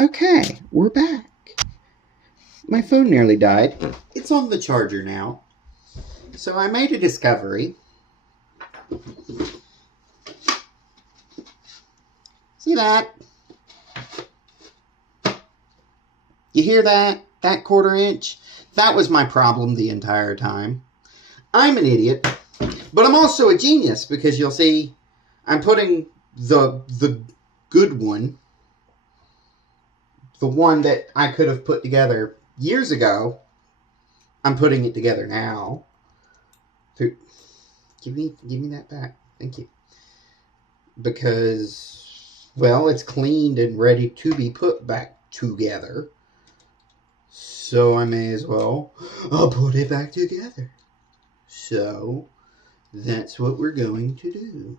Okay, we're back. My phone nearly died. It's on the charger now. So I made a discovery. See that? You hear that? That 1/4 inch? That was my problem the entire time. I'm an idiot, but I'm also a genius because you'll see I'm putting the good one, the one that I could have put together years ago, I'm putting it together now. Give me that back. Thank you. Because, well, it's cleaned and ready to be put back together. So I may as well put it back together. So that's what we're going to do.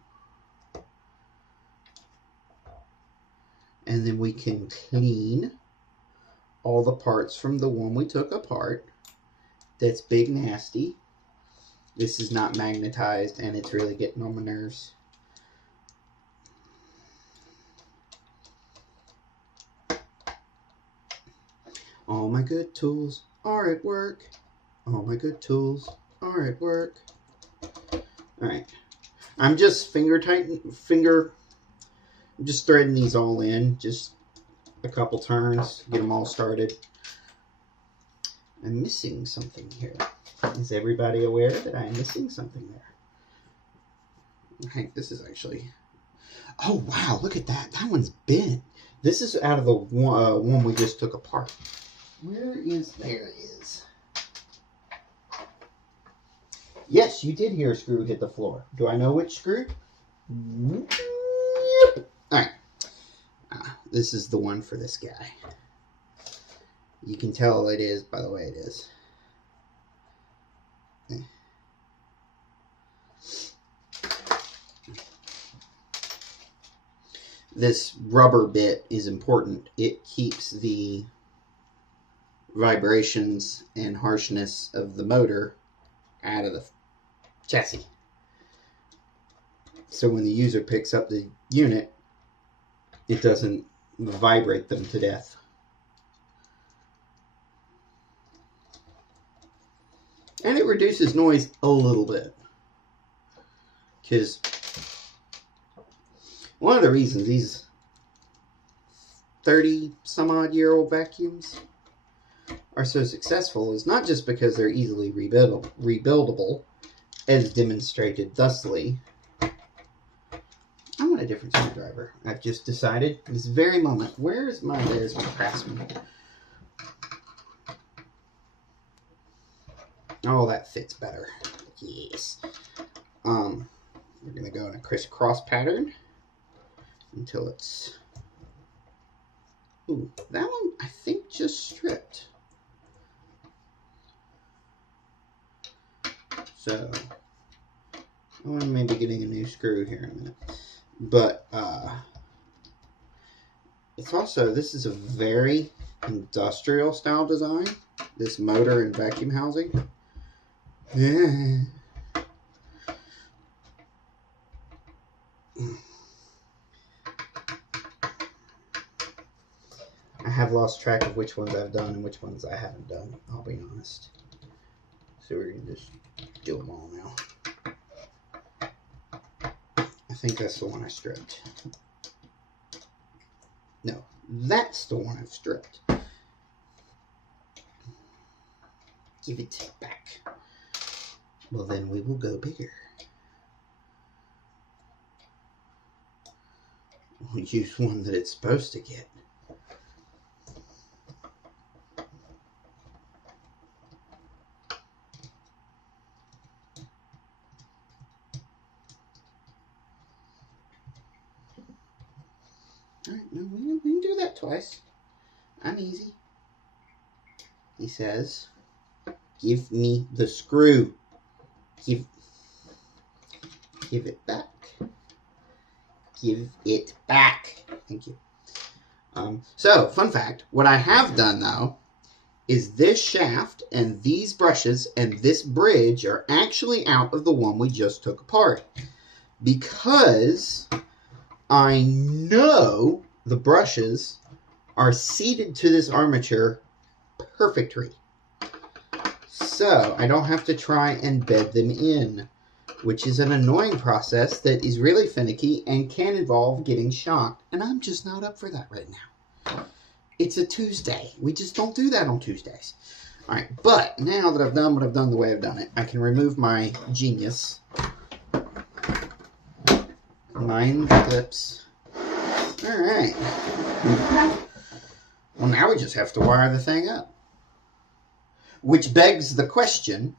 And then we can clean all the parts from the one we took apart. That's big nasty. This is not magnetized and it's really getting on my nerves. All my good tools are at work. All my good tools are at work. Alright. I'm just I'm just threading these all in. Just a couple turns. Get them all started. I'm missing something here. Is everybody aware that I'm missing something there? Okay, this is actually... Oh, wow, look at that. That one's bent. This is out of the one we just took apart. Where is... There it is. Yes, you did hear a screw hit the floor. Do I know which screw? Yep. Alright. This is the one for this guy. You can tell it is by the way it is. This rubber bit is important. It keeps the vibrations and harshness of the motor out of the chassis. So when the user picks up the unit, it doesn't vibrate them to death. And it reduces noise a little bit. Because one of the reasons these 30-some-odd-year-old vacuums are so successful is not just because they're easily rebuildable, as demonstrated thusly. I want a different screwdriver. I've just decided this very moment. There's my Craftsman. Oh, that fits better. Yes. We're going to go in a crisscross pattern until it's... Ooh, that one I think just stripped. So, I'm maybe getting a new screw here in a minute. But, it's also, this is a very industrial style design. This motor and vacuum housing. Yeah. I have lost track of which ones I've done and which ones I haven't done, I'll be honest. So we're going to just do them all now. I think that's the one I stripped. No, that's the one I've stripped. Give it back. Well, then we will go bigger. We'll use one that it's supposed to get. Alright, no, we can do that twice. I'm easy. He says, give me the screw. Give it back. Give it back. Thank you. So, fun fact, what I have done, though, is this shaft and these brushes and this bridge are actually out of the one we just took apart. Because I know the brushes are seated to this armature perfectly. So I don't have to try and bed them in, which is an annoying process that is really finicky and can involve getting shocked. And I'm just not up for that right now. It's a Tuesday. We just don't do that on Tuesdays. All right, but now that I've done what I've done the way I've done it, I can remove my genius. Line the clips. All right. Well, now we just have to wire the thing up. Which begs the question,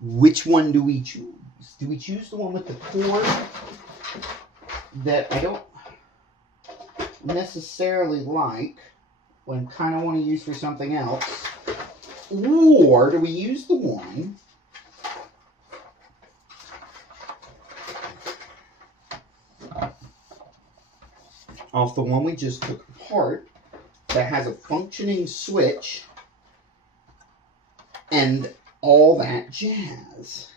which one do we choose? Do we choose the one with the cord that I don't necessarily like, but I kind of want to use for something else? Or do we use the one off the one we just took apart that has a functioning switch and all that jazz?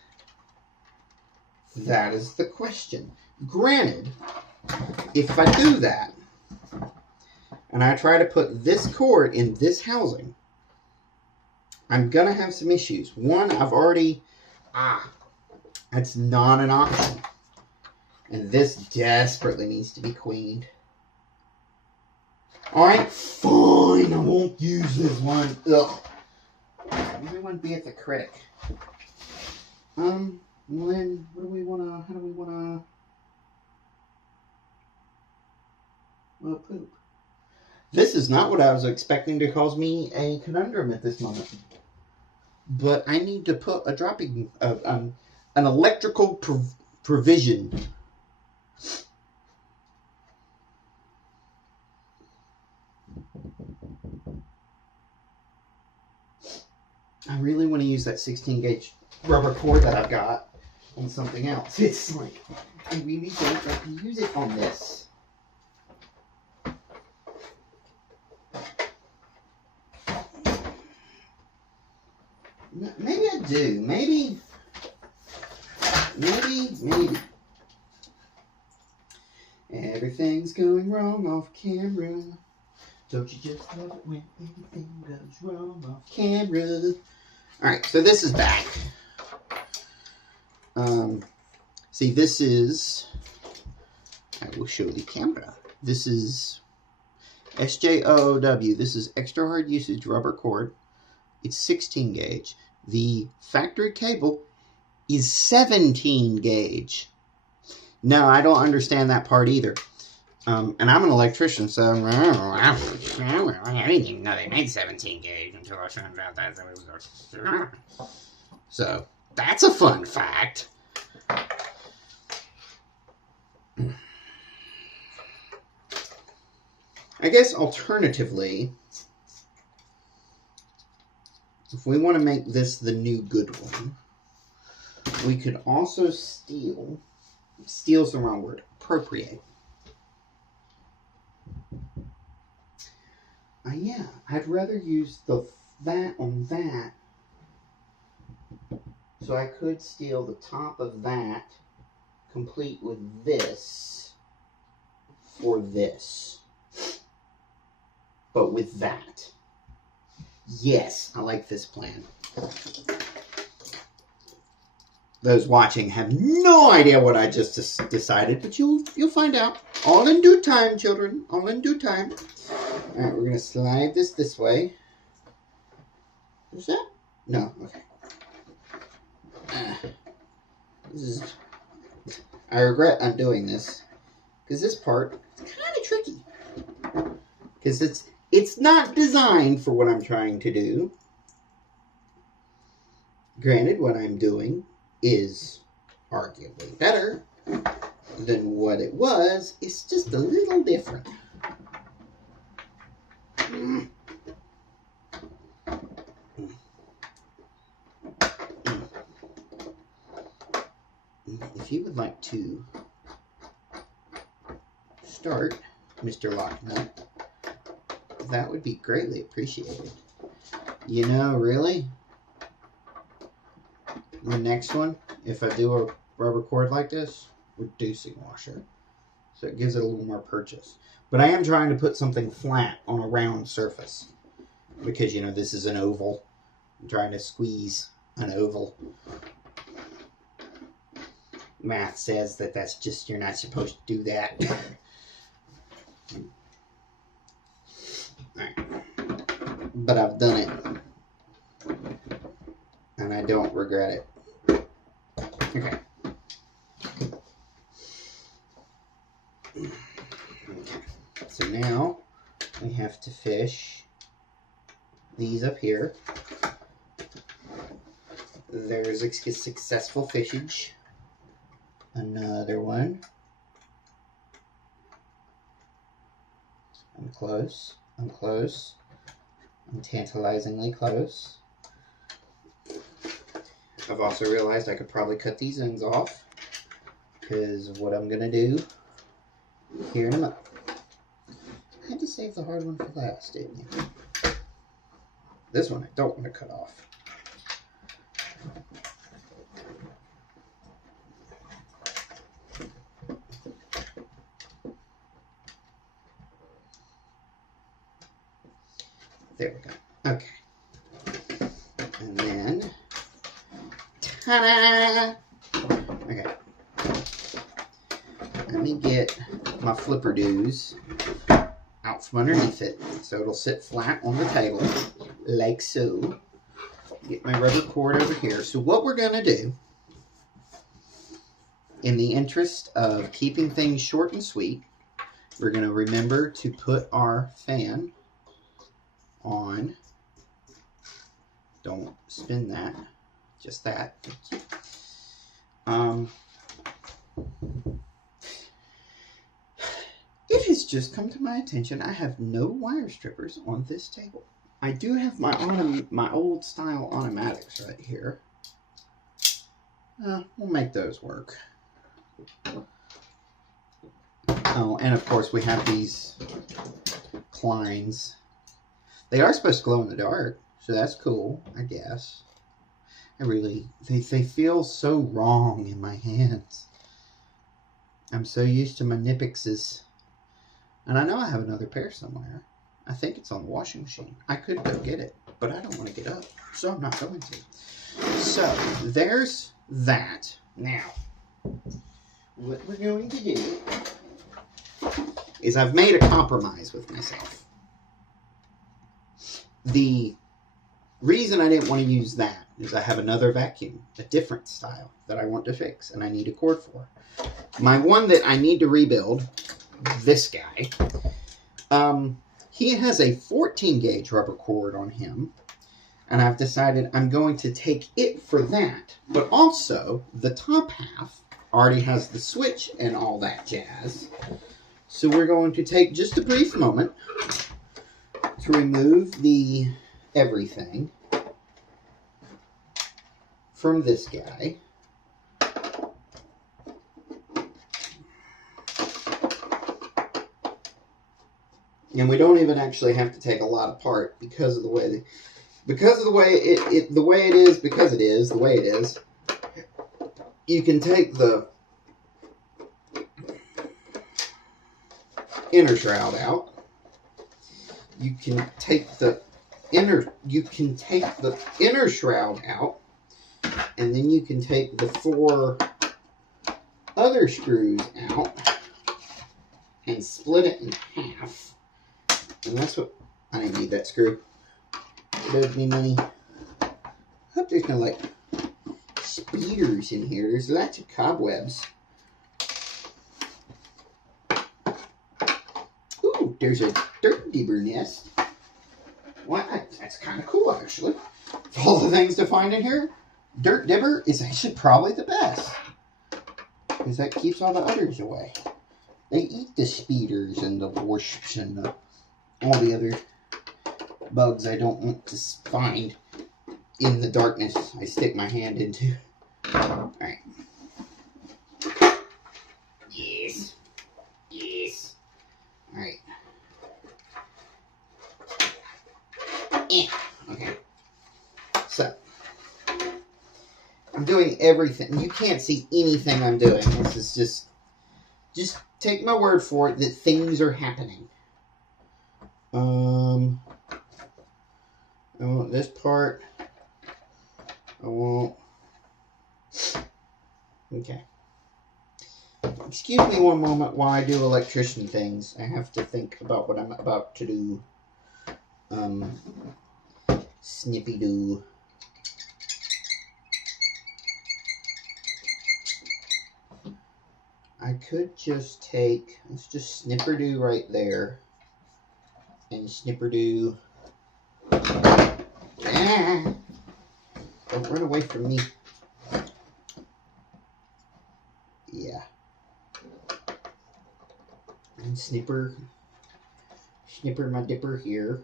That is the question. Granted, if I do that, and I try to put this cord in this housing, I'm going to have some issues. One, I've already, that's not an option. And this desperately needs to be cleaned. Alright, fine, I won't use this one. Ugh. Everyone be at the critic. Well then, how do we wanna poop? This is not what I was expecting to cause me a conundrum at this moment. But I need to put a dropping, an electrical provision. I really want to use that 16 gauge rubber cord that I've got on something else. It's like, I really don't want to use it on this. Maybe I do. Maybe. Everything's going wrong off camera. Don't you just love it when anything goes wrong off camera? Alright, so this is back. See, this is, I will show the camera. This is SJOOW. This is extra hard usage rubber cord. It's 16 gauge. The factory cable is 17 gauge. No, I don't understand that part either. And I'm an electrician, so I didn't even know they made 17 gauge until I found out that it was. So that's a fun fact. I guess alternatively, if we want to make this the new good one, we could also steal's the wrong word, appropriate. Yeah, I'd rather use that on that. So I could steal the top of that, complete with this, for this. But with that. Yes, I like this plan. Those watching have no idea what I just decided, but you'll find out. All in due time, children. All in due time. All right, we're going to slide this way. Is that? No, okay. I regret undoing this, because this part is kind of tricky. Because it's not designed for what I'm trying to do. Granted, what I'm doing is arguably better than what it was. It's just a little different. If you would like to start, Mr. Locknut, that would be greatly appreciated. You know, really, the next one, if I do a rubber cord like this, reducing washer. So it gives it a little more purchase. But I am trying to put something flat on a round surface. Because, you know, this is an oval. I'm trying to squeeze an oval. Math says that that's just, you're not supposed to do that. Alright. But I've done it. And I don't regret it. Okay. So now we have to fish these up here. There's a successful fishage. Another one. I'm close. I'm close. I'm tantalizingly close. I've also realized I could probably cut these ends off. Because what I'm going to do here in a moment. I had to save the hard one for last, didn't you? This one I don't want to cut off. There we go. Okay. And then, ta-da! Okay. Let me get my flipper-doos out from underneath it so it'll sit flat on the table, like so. Get my rubber cord over here. So what we're going to do, in the interest of keeping things short and sweet, we're going to remember to put our fan on. Don't spin that. Just that. It has just come to my attention I have no wire strippers on this table. I do have my old style automatics right here. We'll make those work. Oh, and of course we have these Kleins. They are supposed to glow in the dark, so that's cool, I guess. They feel so wrong in my hands. I'm so used to my Nipixes. And I know I have another pair somewhere. I think it's on the washing machine. I could go get it, but I don't want to get up, so I'm not going to. So, there's that. Now, what we're going to do is I've made a compromise with myself. The reason I didn't want to use that is I have another vacuum, a different style that I want to fix, and I need a cord for. My one that I need to rebuild, this guy, he has a 14 gauge rubber cord on him, and I've decided I'm going to take it for that, but also the top half already has the switch and all that jazz. So we're going to take just a brief moment to remove the everything from this guy. And we don't even actually have to take a lot apart because of the way it is. You can take the inner shroud out. You can take the inner shroud out, and then you can take the 4 other screws out and split it in half. And that's what I didn't need that screw. It owed me money. I hope there's no like speeders in here. There's lots of cobwebs. Ooh, there's a dirt dibber nest. Well, that's kind of cool, actually. Of all the things to find in here, dirt dibber is actually probably the best. Because that keeps all the others away. They eat the speeders and the wasps and all the other bugs I don't want to find in the darkness I stick my hand into. Alright. Yes. Yes. Alright. Okay. So, I'm doing everything. You can't see anything I'm doing. This is Just take my word for it that things are happening. I want this part. I want... Okay. Excuse me one moment while I do electrician things. I have to think about what I'm about to do. Snippy-doo. I could just take, let's just snipper-doo right there. And snipper-doo. Ah! Don't run away from me. Yeah. And snipper my dipper here.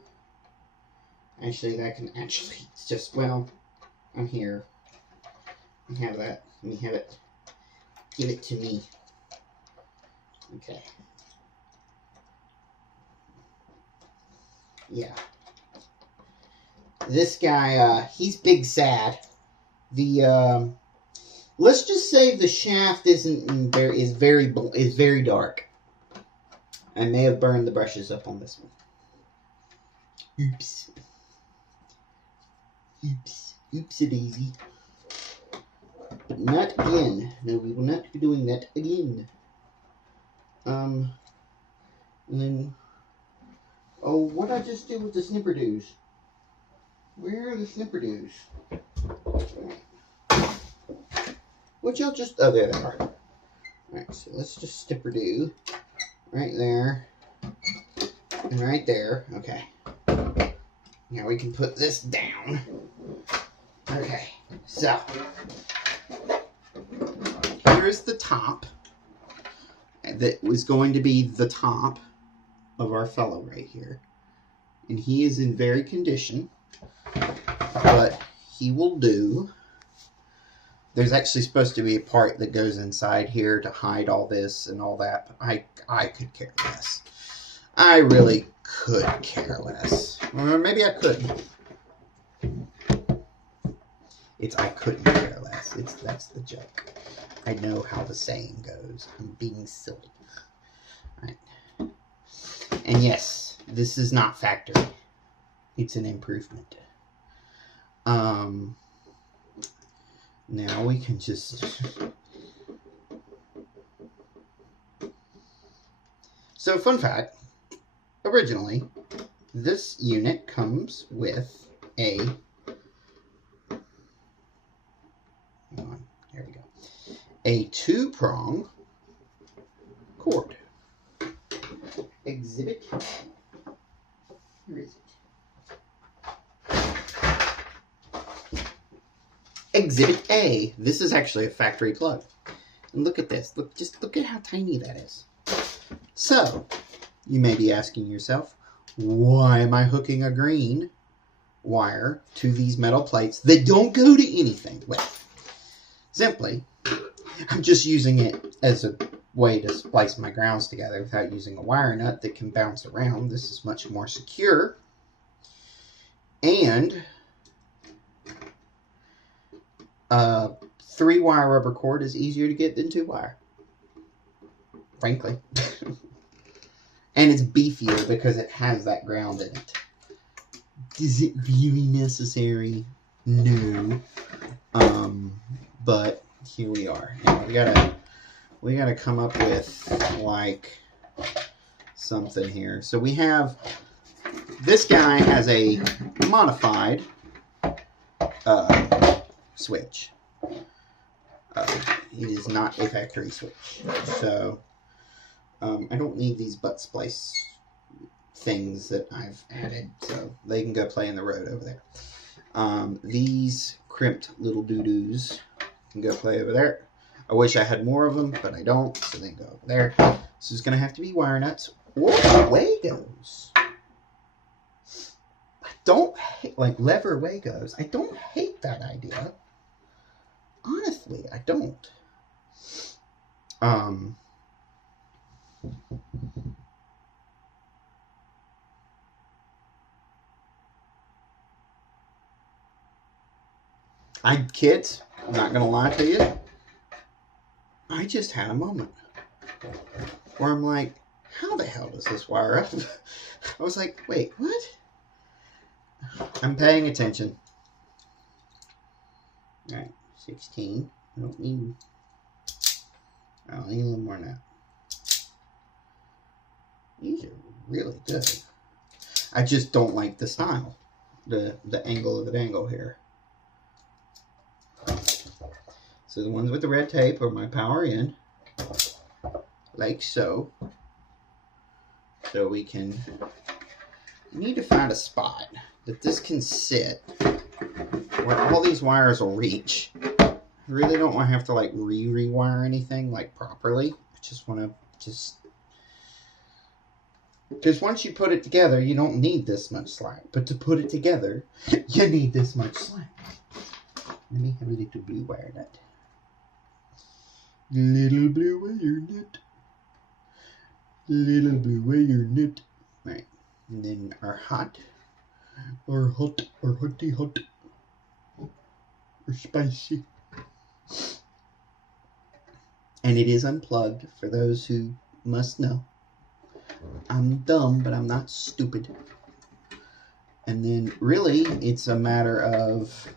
Actually, that can actually, it's just, well, I'm here. I have that. Let me have it. Give it to me. Okay. Yeah. This guy, he's big sad. The, let's just say the shaft is very dark. I may have burned the brushes up on this one. Oops. Oops. Oops-a-daisy. But not again. No, we will not be doing that again. And then... Oh, what did I just do with the snipper-doos? Where are the snipper-doos? What y'all just... Oh, there they are. Alright, so let's just snipper-doo. Right there. And right there. Okay. Now we can put this down. Okay. So. Here is the top. That was going to be the top of our fellow right here. And he is in very condition. But he will do. There's actually supposed to be a part that goes inside here to hide all this and all that. But I could care less. I really could care less. Or maybe I couldn't. It's I couldn't care less. That's the joke. I know how the saying goes. I'm being silly. Right. And yes, this is not factory. It's an improvement. Now we can just... So, fun fact. Originally, this unit comes with a... Hang on. There we go. A 2-prong cord. Exhibit. Where is it? Exhibit A. This is actually a factory plug. And look at this. Just look at how tiny that is. So, you may be asking yourself, why am I hooking a green wire to these metal plates that don't go to anything? Well, simply, I'm just using it as a way to splice my grounds together without using a wire nut that can bounce around. This is much more secure. And 3-wire rubber cord is easier to get than 2-wire. Frankly. And it's beefier because it has that ground in it. Is it really necessary? No. But here we are. Now we gotta come up with like something here. So we have this guy has a modified switch. It is not a factory switch. So I don't need these butt splice things that I've added, so they can go play in the road over there. These crimped little doo-doos can go play over there. I wish I had more of them, but I don't, so they can go over there. So it's going to have to be wire nuts or Wagos. I don't hate, like lever Wagos. I don't hate that idea. Honestly, I don't. Kids, I'm not going to lie to you. I just had a moment. where I'm like, how the hell does this wire up? I was like, wait, what? I'm paying attention. All right, 16. I don't need a little more than that. These are really good. I just don't like the style, the angle of the dangle here. So the ones with the red tape are my power in, like so. So we need to find a spot that this can sit where all these wires will reach. I really don't want to have to like rewire anything like properly. I just want to because once you put it together, you don't need this much slack. But to put it together, you need this much slack. Let me have a little blue wire nut. Little blue wire nut. Little blue wire nut. Right. And then our hot, or hotty hot, or spicy. And it is unplugged for those who must know. I'm dumb, but I'm not stupid. And then really, it's a matter of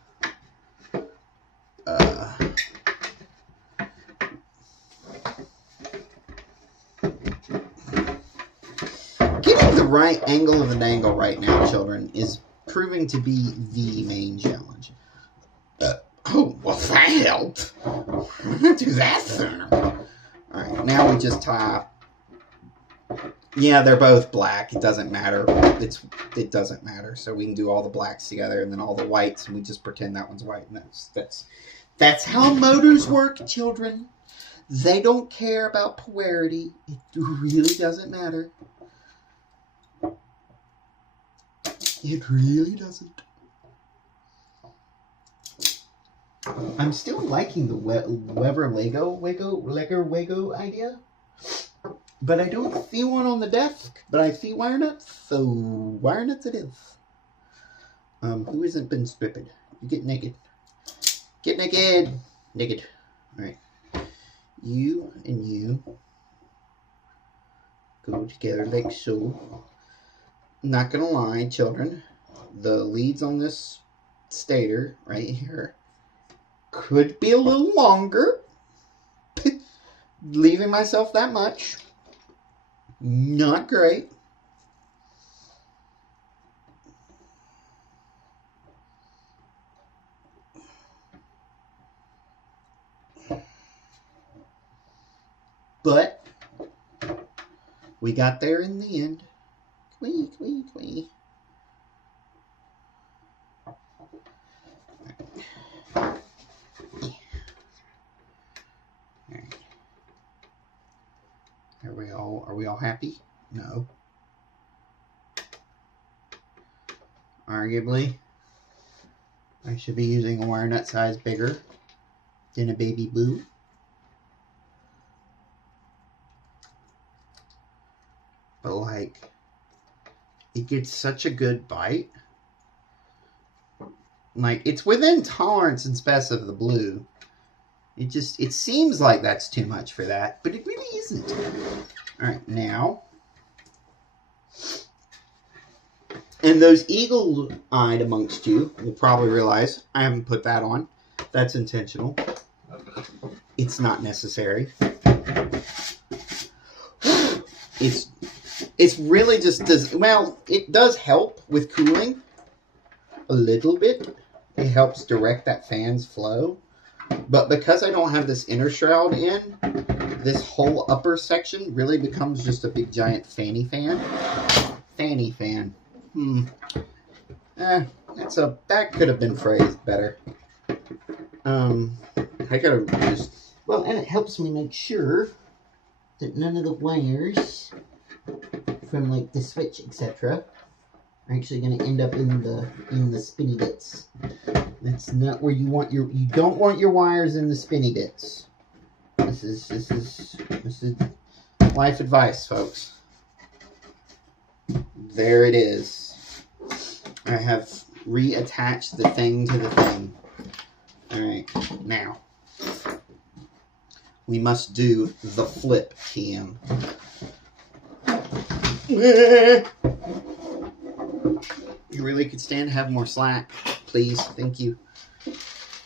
getting the right angle of the dangle right now, children, is proving to be the main challenge. Oh, well, that helped. I'm going to do that sooner. All right, now we just tie. Yeah, they're both black. It doesn't matter. It doesn't matter. So we can do all the blacks together and then all the whites, and we just pretend that one's white. And that's how motors work, children. They don't care about polarity. It really doesn't matter. It really doesn't. I'm still liking the Weber Lego idea. But I don't see one on the desk. But I see wire nuts, so wire nuts it is. Who hasn't been stripped? You get naked. Get naked. Naked. Alright. You and you go together like so. Not gonna lie, children. The leads on this stator right here could be a little longer. Leaving myself that much. Not great. But we got there in the end. Quee, quee, quee. Are we all happy? No. Arguably, I should be using a wire nut size bigger than a baby blue. But like, it gets such a good bite. Like, it's within tolerance and spec of the blue. It seems like that's too much for that, but it really isn't. Alright, now. And those eagle-eyed amongst you will probably realize I haven't put that on. That's intentional. It's not necessary. It's really just it does help with cooling a little bit. It helps direct that fan's flow. But because I don't have this inner shroud in, this whole upper section really becomes just a big giant fanny fan. Fanny fan. That could have been phrased better. I gotta just, and it helps me make sure that none of the wires from like the switch, etc., are actually going to end up in the spinny bits. That's not where you want you don't want your wires in the spinny bits. This is life advice, folks. There it is. I have reattached the thing to the thing. Alright, now. we must do the flip, TM. You really could stand to have more slack, please. Thank you.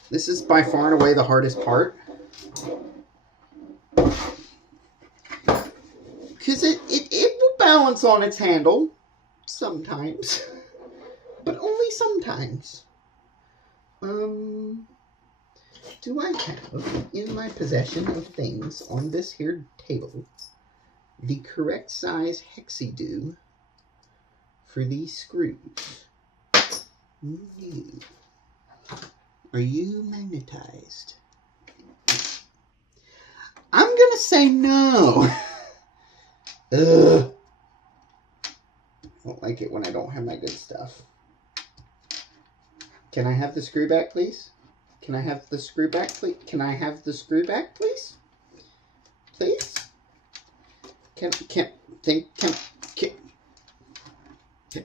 This is by far and away the hardest part. Because it will balance on its handle sometimes. But only sometimes. Do I have in my possession of things on this here table the correct size hexadoo for these screws? No. Are you magnetized? I'm gonna say no. Ugh. I don't like it when I don't have my good stuff. Can I have the screw back, please? Can I have the screw back, please? Can I have the screw back, please? Please?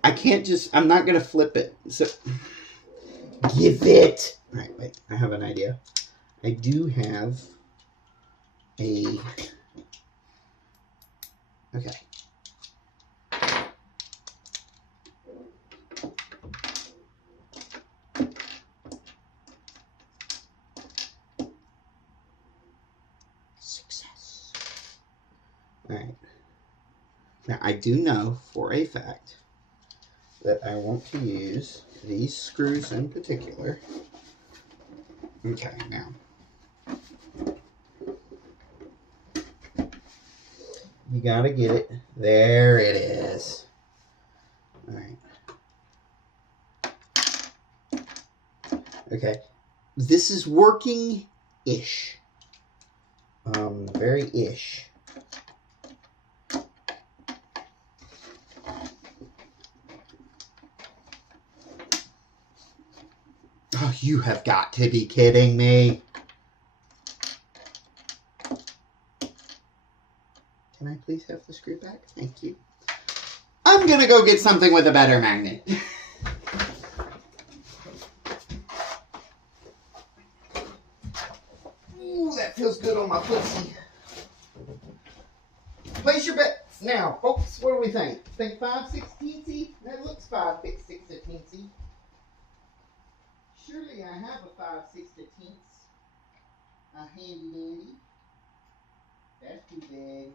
I can't just, I'm not going to flip it. So, give it. All right, wait, I have an idea. I do have a, okay. Success. All right. Now, I do know for a fact that I want to use these screws in particular. Okay, now. You gotta get it. There it is. All right. Okay. This is working-ish. Very ish. Oh, you have got to be kidding me. Can I please have the screw back? Thank you. I'm gonna go get something with a better magnet. Ooh, that feels good on my pussy. Place your bets now, folks. What do we think? Think 5/16? That looks 5/16. Surely I have a 5/16. A handy dandy. That's too big.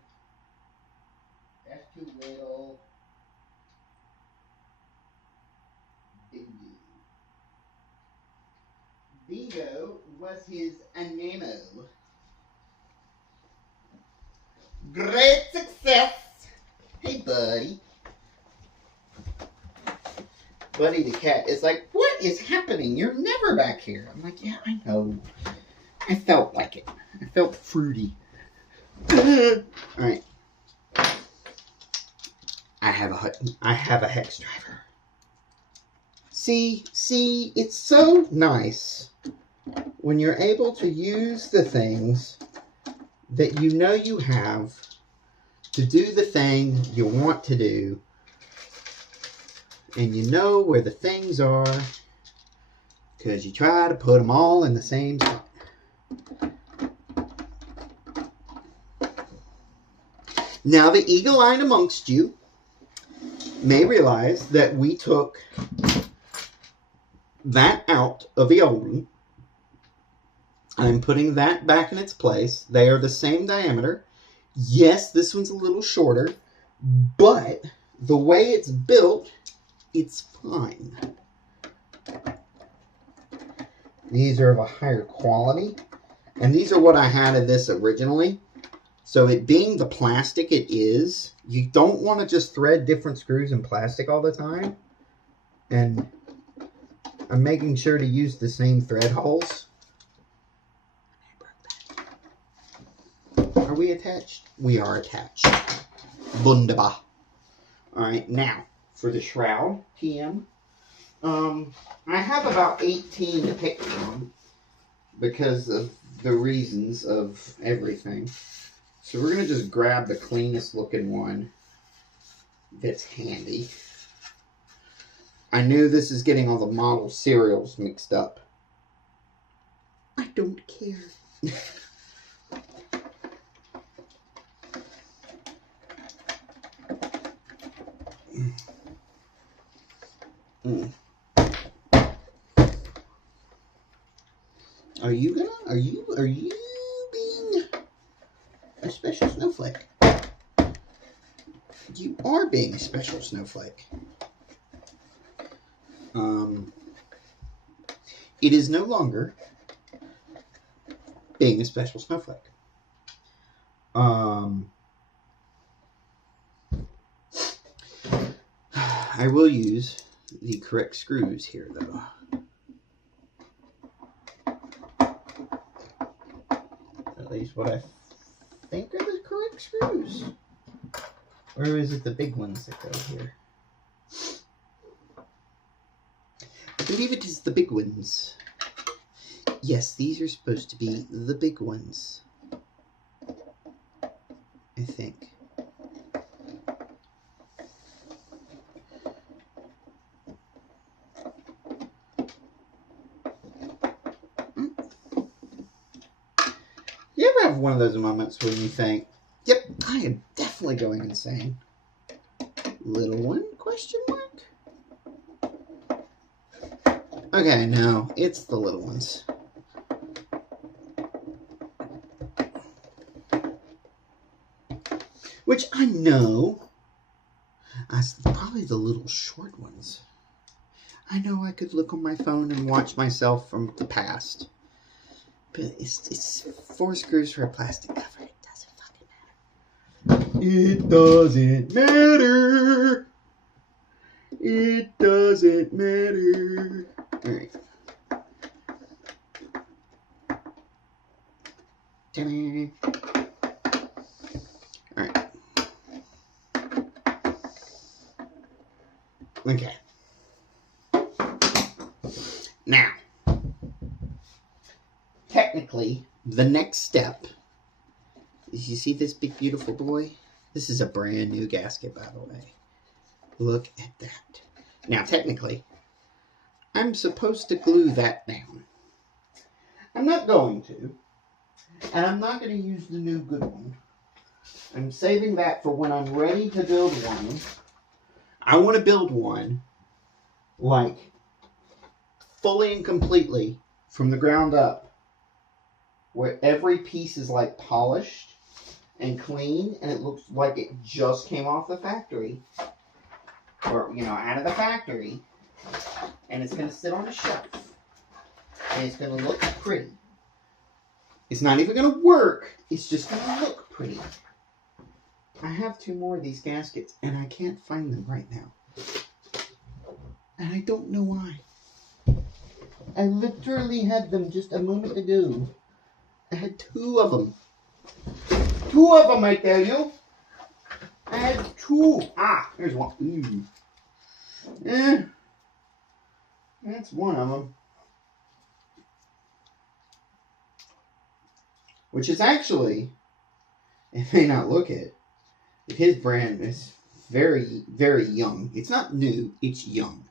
That's too little. Bingo. Bingo was his nano. Great success. Hey, buddy. Buddy the cat is like, what is happening? You're never back here. I'm like, yeah, I know. I felt like it. I felt fruity. All right. I have a hex driver. See, it's so nice when you're able to use the things that you know you have to do the thing you want to do, and you know where the things are because you try to put them all in the same spot. Now the eagle-eyed amongst you may realize that we took that out of the old one. I'm putting that back in its place. They are the same diameter. Yes, this one's a little shorter, but the way it's built, it's fine. These are of a higher quality, and these are what I had of this originally. So it being the plastic it is, you don't want to just thread different screws in plastic all the time. And I'm making sure to use the same thread holes. Are we attached? We are attached. Wunderbar. Alright, now, for the shroud, TM. I have about 18 to pick from because of the reasons of everything. So we're going to just grab the cleanest looking one that's handy. I knew this is getting all the model serials mixed up. I don't care. Mm. Are you being a special snowflake? You are being a special snowflake. It is no longer being a special snowflake. I will use the correct screws here, though. At least what I think are the correct screws. Or is it the big ones that go here? I believe it is the big ones. Yes, these are supposed to be the big ones. I think. You ever have one of those moments when you think, yep, I am definitely going insane? Little one? Question mark? Okay, no, it's the little ones. Which I know, probably the little short ones. I know I could look on my phone and watch myself from the past. But it's 4 screws for a plastic cover. It doesn't fucking matter. It doesn't matter. It doesn't matter. Alright. Alright. Okay. Now, technically, the next step is, you see this big beautiful boy? This is a brand new gasket, by the way. Look at that. Now, technically, I'm supposed to glue that down. I'm not going to. And I'm not going to use the new good one. I'm saving that for when I'm ready to build one. I want to build one, like, fully and completely from the ground up, where every piece is, like, polished and clean, and it looks like it just came off the factory. Or, you know, out of the factory. And it's going to sit on a shelf. And it's going to look pretty. It's not even going to work. It's just going to look pretty. I have 2 more of these gaskets, and I can't find them right now. And I don't know why. I literally had them just a moment ago. I had 2 of them. 2 of them, I tell you. I had 2. Ah, here's one. That's one of them. Which is actually, it may not look it, his brand is very, very young. It's not new, it's young.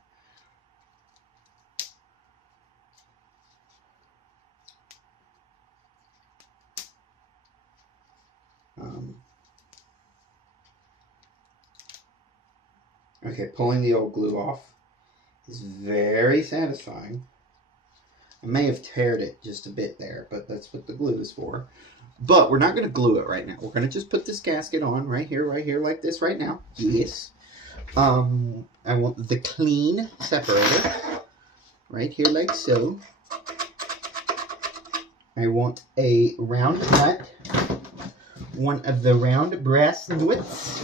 Okay, pulling the old glue off is very satisfying. I may have teared it just a bit there, but that's what the glue is for. But we're not going to glue it right now. We're going to just put this gasket on right here, like this right now. Yes. I want the clean separator right here like so. I want a round nut. One of the round brass nuts.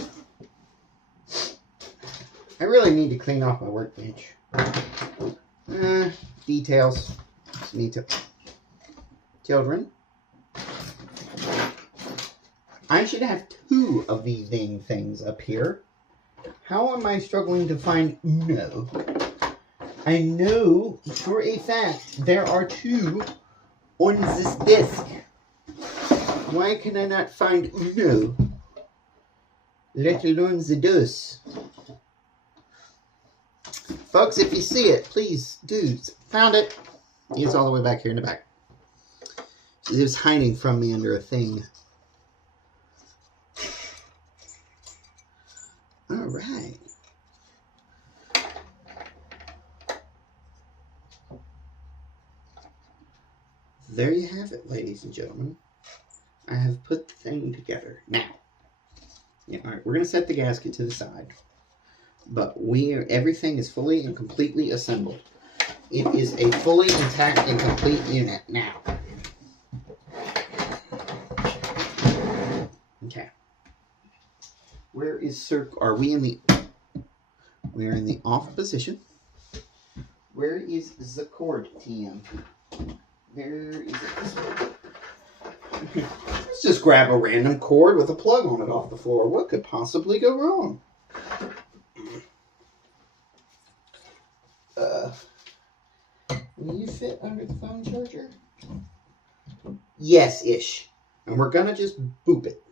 I really need to clean off my workbench. Details. Just need to... Children. I should have 2 of these dang things up here. How am I struggling to find Uno? I know for a fact there are 2 on this disc. Why can I not find Uno? Let alone the dos. Folks, if you see it, please do. Found it. It's all the way back here in the back. It was hiding from me under a thing. All right. there you have it, ladies and gentlemen. I have put the thing together. Now, yeah, all right, we're going to set the gasket to the side. But everything is fully and completely assembled. It is a fully intact and complete unit now. Okay. Where is circle? Are we in the? We are in the off position. Where is the cord, TM? Where is it? Let's just grab a random cord with a plug on it off the floor. What could possibly go wrong? Will you fit under the phone charger? Yes-ish. And we're gonna just boop it.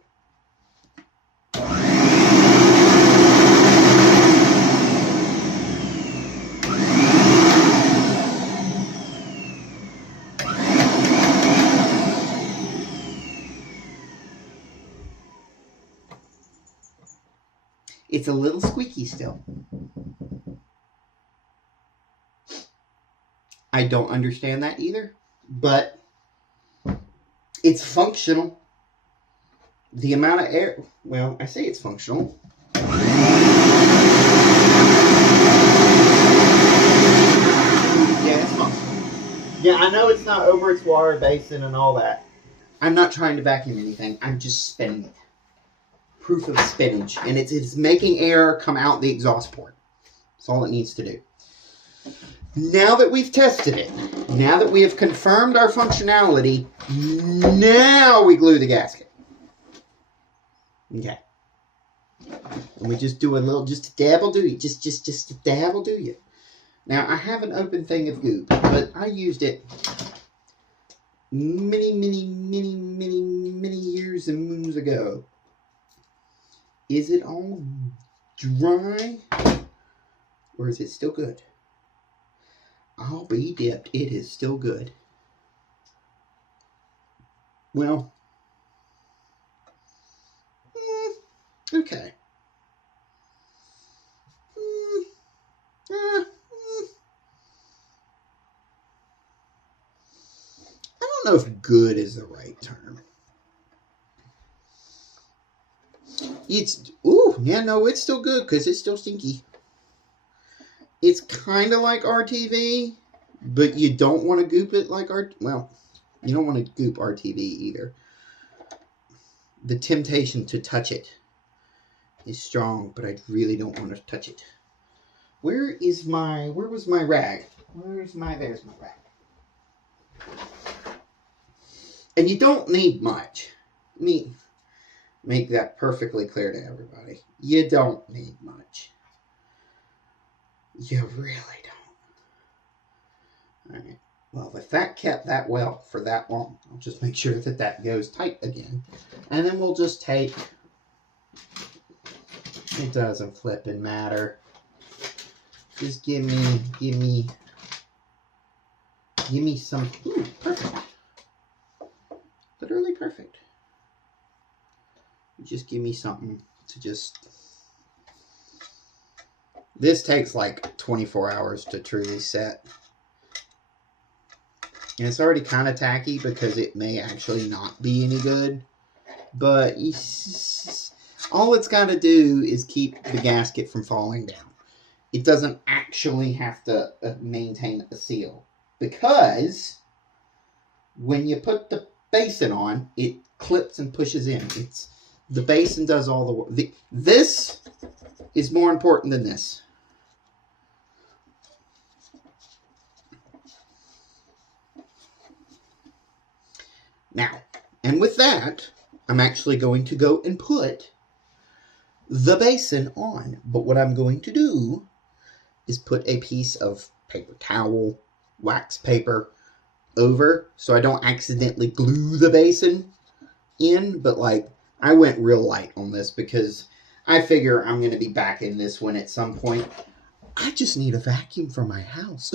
It's a little squeaky still. I don't understand that either, but it's functional. The amount of air, well, I say it's functional. Yeah, it's functional. Yeah, I know it's not over its water basin and all that. I'm not trying to vacuum anything. I'm just spinning it. Proof of spinach. And it's making air come out the exhaust port. That's all it needs to do. Now that we've tested it, now that we have confirmed our functionality, now we glue the gasket. Okay. And we just do a little, just a dab will do you. Just a dab will do you. Now, I have an open thing of goop, but I used it many years and moons ago. Is it all dry? Or is it still good? I'll be dipped. It is still good. Well, okay. I don't know if good is the right term. It's, yeah, no, it's still good because it's still stinky. It's kind of like RTV, but you don't want to goop it like well, you don't want to goop RTV either. The temptation to touch it is strong, but I really don't want to touch it. Where was my rag? There's my rag. And you don't need much. Make that perfectly clear to everybody. You don't need much. You really don't. Alright. Well, if that kept that well for that long, I'll just make sure that that goes tight again. And then we'll just take... It doesn't flip and matter. Just give me some... Ooh, perfect. Literally perfect. Just give me something to just... This takes like 24 hours to truly set. And it's already kind of tacky because it may actually not be any good. But all it's got to do is keep the gasket from falling down. It doesn't actually have to maintain a seal. Because when you put the basin on, it clips and pushes in. The basin does all the work. This is more important than this. Now, and with that, I'm actually going to go and put the basin on. But what I'm going to do is put a piece of paper towel, wax paper over so I don't accidentally glue the basin in. But like, I went real light on this because I figure I'm going to be back in this one at some point. I just need a vacuum for my house.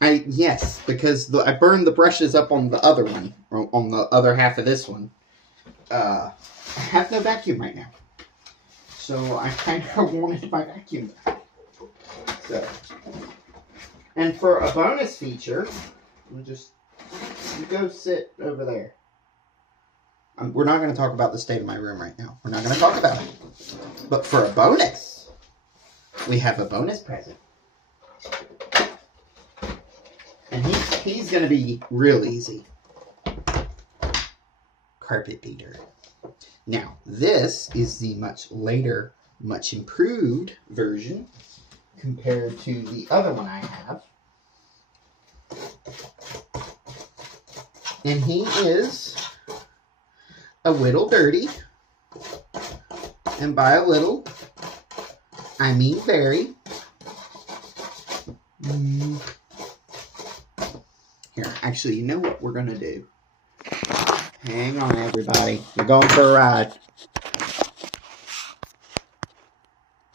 Yes, because I burned the brushes up on the other one, or on the other half of this one. I have no vacuum right now. So I kind of wanted my vacuum back. So, and for a bonus feature, we'll just You go sit over there. We're not going to talk about the state of my room right now. We're not going to talk about it. But for a bonus, we have a bonus present. And he's going to be real easy. Carpet beater. Now, this is the much later, much improved version compared to the other one I have. And he is a little dirty. And by a little, I mean very. Here, actually, you know what we're going to do? Hang on, everybody. You're going for a ride.